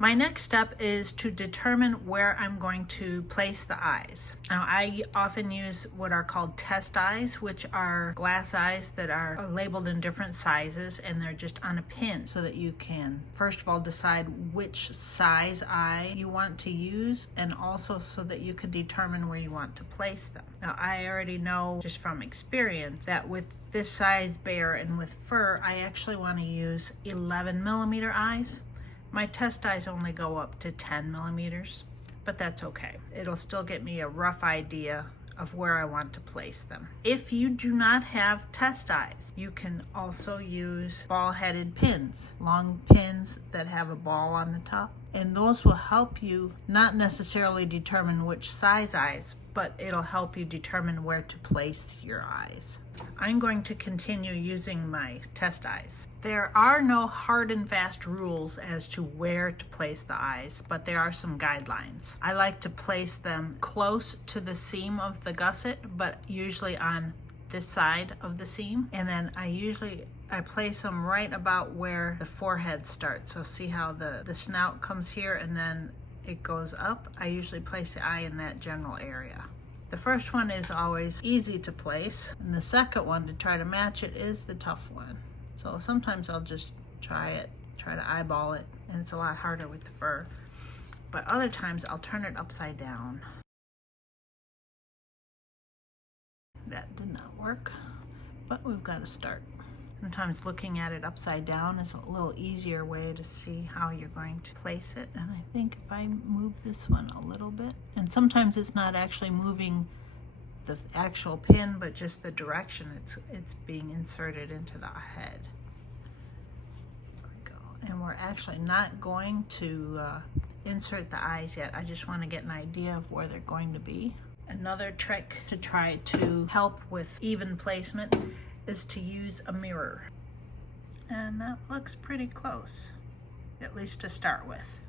My next step is to determine where I'm going to place the eyes. Now, I often use what are called test eyes, which are glass eyes that are labeled in different sizes, and they're just on a pin so that you can, first of all, decide which size eye you want to use, and also so that you can determine where you want to place them. Now, I already know just from experience that with this size bear and with fur, I actually want to use 11 millimeter eyes. My test eyes only go up to 10 millimeters, but that's okay. It'll still get me a rough idea of where I want to place them. If you do not have test eyes, you can also use ball-headed pins, long pins that have a ball on the top, and those will help you not necessarily determine which size eyes, but it'll help you determine where to place your eyes. I'm going to continue using my test eyes. There are no hard and fast rules as to where to place the eyes, but there are some guidelines. I like to place them close to the seam of the gusset, but usually on this side of the seam. And then I place them right about where the forehead starts. So see how the snout comes here and then it goes up? I usually place the eye in that general area. The first one is always easy to place, and the second one to try to match it is the tough one. So sometimes I'll just try to eyeball it, and it's a lot harder with the fur. But other times I'll turn it upside down. That did not work, but we've got to start. Sometimes looking at it upside down is a little easier way to see how you're going to place it. And I think if I move this one a little bit, and sometimes it's not actually moving the actual pin, but just the direction it's being inserted into the head. There we go. And we're actually not going to insert the eyes yet. I just want to get an idea of where they're going to be. Another trick to try to help with even placement is to use a mirror. And that looks pretty close, at least to start with.